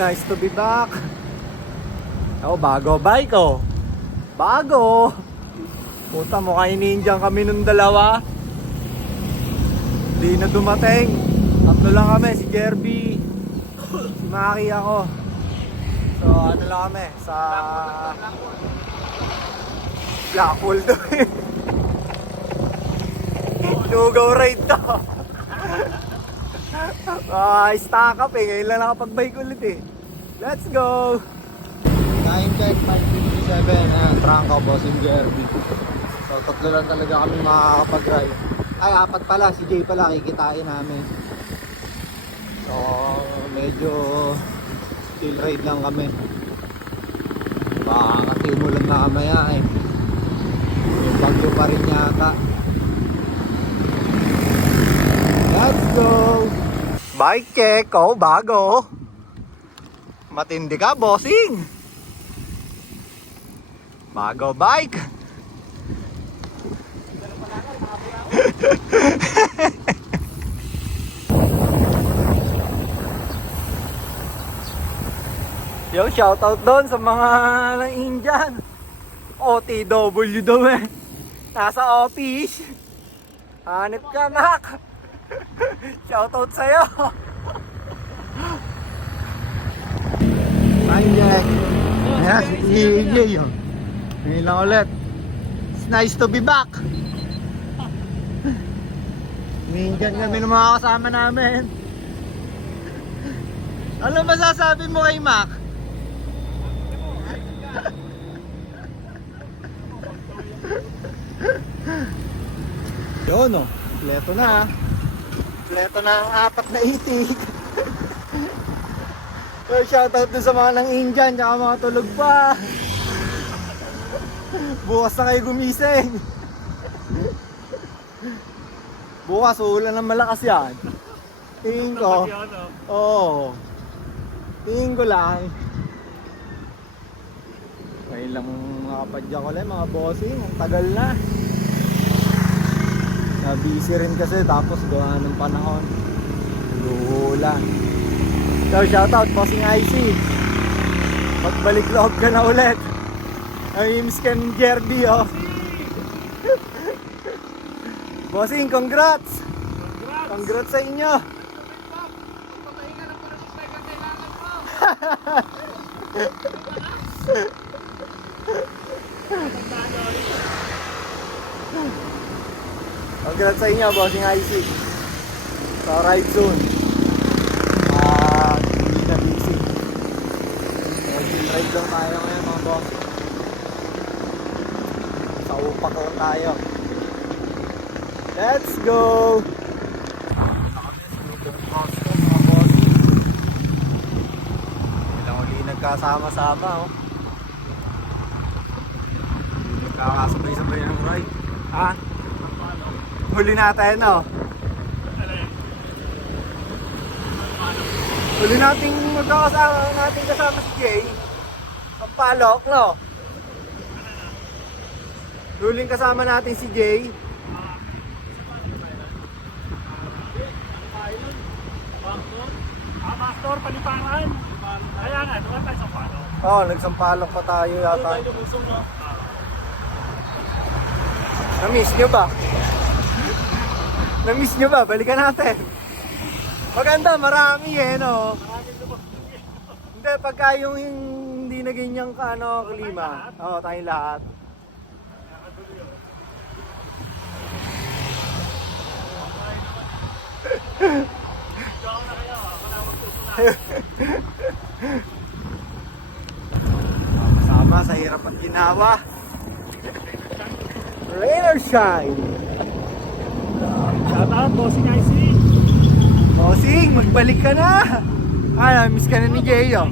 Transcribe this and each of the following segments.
nice to be back. Oh, bago bike oh. Bago. Puta, mukhang iniindiyan kami nung dalawa. Di na dumating. Tatlo lang kami, si Jerby, si Maki, ako. So ano lang kami, sa Blackpool daw eh. Lugaw ride to. Stack up eh, ngayon lang nakapag-bike ulit eh. Let's go! 9 check, 557, ayan, trangka, bossing Jerby. So tatlo lang talaga kami makakapag-ride. Ay, apat pala, si Jay pala, kikitain namin. So, medyo chill ride lang kami. Baka katimulan na kamaya eh. Yung bagyo pa rin yata. Let's go! Bike check, oh, bago. Matindi ka, bossing. Bago bike. Yo, shoutout doon sa mga Indian. OTW daw eh. Nasa office. Hanip ka, nak. Shoutout sa'yo. Hi, Jack. Ayan, si EJ yun. Ngayon lang ulit. It's nice to be back. Indian kami ng mga kasama namin. Ano masasabi mo kay Mac? Yun o, kompleto na. Kompleto na ang apat na itik. So, shoutout dun sa mga ng Indian, tsaka mga tulog pa. Bukas na kayo gumising. Bukas ulan ng malakas yan. Tingin ko. Oo. Tingin ko lang. Ngayon lang makapadya ko lang mga bossing. Ang tagal na. Busy rin kasi tapos gawa ng panahon. Luhulan. So shoutout bossing IC. Magbalik loob ka na ulit. Namimiss ka ng Jerby oh. Bossing, congrats! Congrats sa inyo! Congrats sa inyo, bossing IC. So, ride soon. Hindi na busy. Ride lang tayo ngayon mga boss. Sa upak lang tayo. Let's go! Ilang uli nagkasama-sama oh. Nagkakasabay-sabay ng ride. Ha? Huli natin oh. Huli natin kasama si Jay. Pagpalok no? Huling kasama natin si Jay. Pastor, paliparan. Kaya nga, doon tayo sa palo. Oo, nagsampalok pa tayo yata. Na-miss nyo ba? Na-miss nyo ba? Balikan natin. Maganda, marami eh, no? Hindi, pagka yung hindi na ganyang klima. Oo, tayong lahat. Sama sa hirap at ginawa. Rain or shine. Shoutout, bossing IC. Bossing, magbalik ka na. Miss ka na ni Jeyo.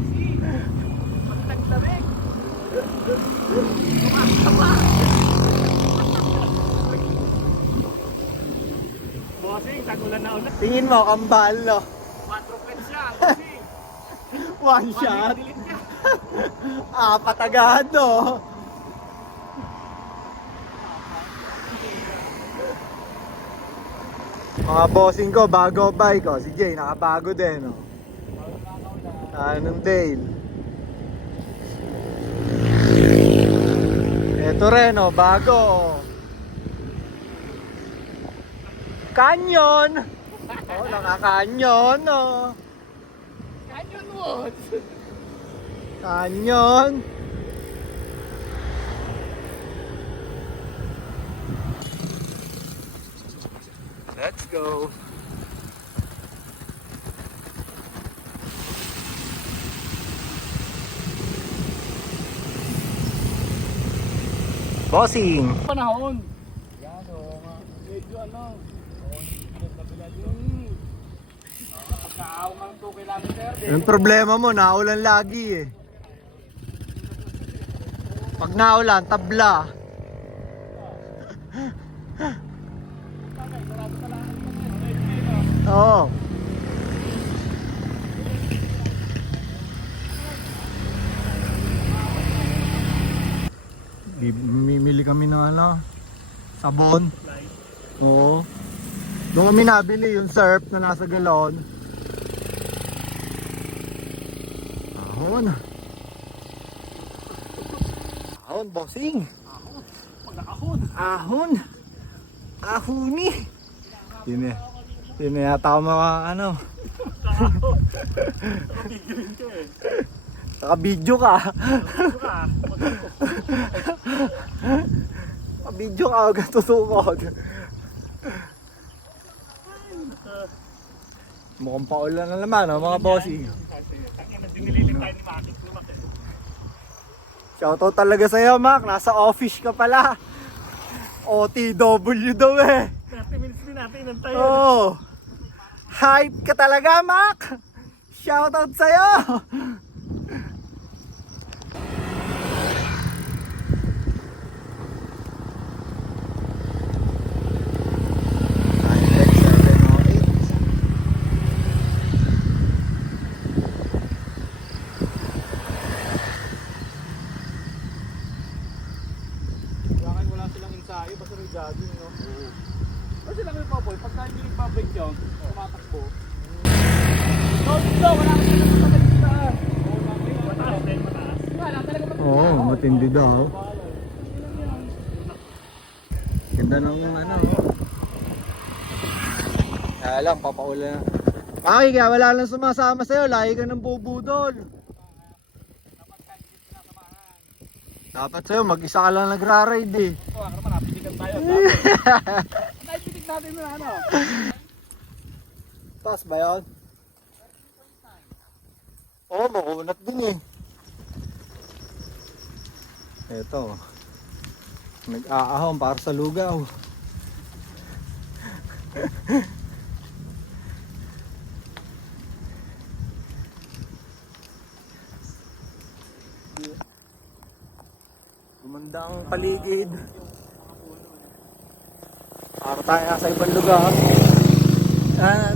Bossing, tagulan na ulit. Tingin mo, kambal no? 4 pets siya, bossing. One shot. Apat agad no? Mga bossing ko, bago bike oh. Si Jay, nakabago din oh. Annandale. Ito rin, oh, bago. Canyon! Oh, naka-canyon, oh. Canyon Woods! Canyon! Let's go! Bossing! Panahon! Yan o nga. Medyo ano. Pagkaaw ng 2 kilometer. Yung problema mo, naulan lagi eh. Pag naulan, tabla. Oo. Mimili kami ng ano, sabon. Oo. Doon kami nabili yung surf na nasa galon. Ahon. Ahon, bossing. Pag-ahon. Ahon. Ahuni. Yun eh. Yun eh yata ako mga ano. Pabigilin ka eh. Naka-video ka. Ito ka. Naka-video ka. Huwag kang tutukod. Mukhang paulan na naman, oh, mga bossing. Dinililit tayo ni Makit. Shoutout talaga sa'yo, Mac. Nasa office ka pala. OTW daw eh. 30 minutes din natin inantay. Oh. Hype ka talaga, Mac. Shoutout sa'yo. Wala silang ensayo, basta may jogging, no? Oo. Kasi lang yung papoy, pagka hindi nagpabike yun, tumatakbo. No, dito, wala ka silang matagalitan. Mataas din, mataas. Wala talaga mataas. Oo, matindi daw. Ganda ng ano. Kaya lang, papaulan. Maki, kaya wala lang sumasama sa'yo. Lagi ka ng bubudol. Dapat sa'yo, mag-isa ka lang nagra-ride eh. Oo, ako naman, napitigan tayo. Napitig natin na ano. Taas ba yun? Oo, makunat din eh. Eto. Nag-aahon para sa lugaw. Gumanda ang paligid. Para tayo nasa ibang lugar.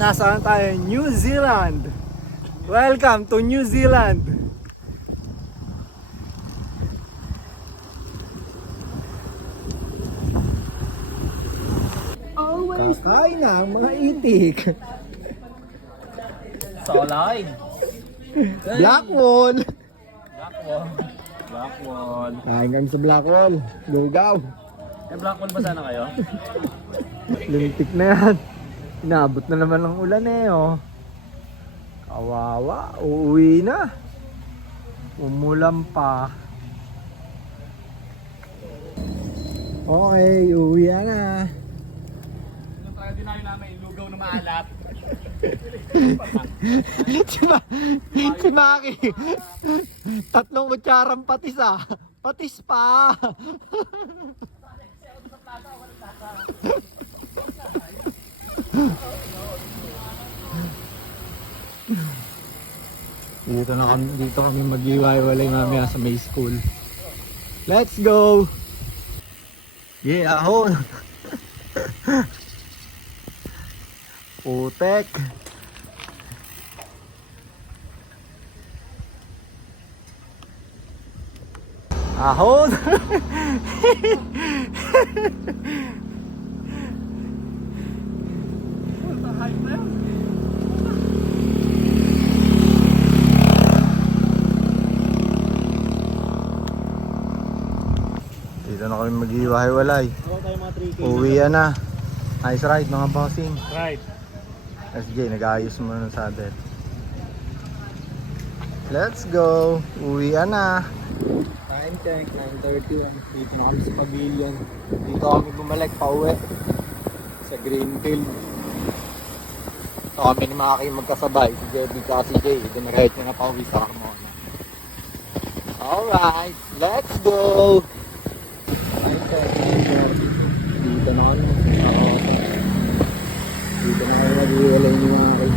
Nasaan tayo? New Zealand. Welcome to New Zealand. Kakain na ang mga itik. Solay. Blackwall. Blackwall. Blackwall. Kain kami sa Blackwall. Lugaw. Eh, Blackwall ba sana kayo? Lintik na yan. Inabot na naman ng ulan eh, oh. Kawawa, uuwi na. Umulan pa. Okay, uuwi na. Yung tayo din namin lugaw na maalat. Si Maki. 3 kutsarang patis ah. Patis pa. Dito kami mag-iwalay mamaya sa may school. Let's go. Yeah, ahon. Putek. Ahon. Hype na yun. Dito na kami maghiwa-hiwalay. Ako tayo mga 3K. Uwi na. Nice ride mga bossing. Right. SJ, nag-aayos mo ng saddle. Let's go! Uwi na! Time check, 9:31. Dito na kami sa pavilion. Dito kami bumalik pa uwi. Sa Greenfield. Ito kami ni mga kayo magkasabay. Si JB at si Jay. Dumiretso na pa uwi sa Carmona. Alright, let's go! Time check, 9:30. Dito na kami. Dito na kami mag-iwalay ni mga kayo.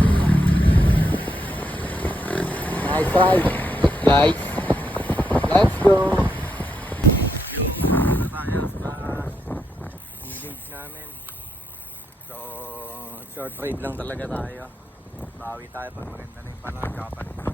Nice ride, guys. Let's go. Tayo sa meetings namin. So, short ride lang talaga tayo. Bawi tayo pag maganda na yung panahon.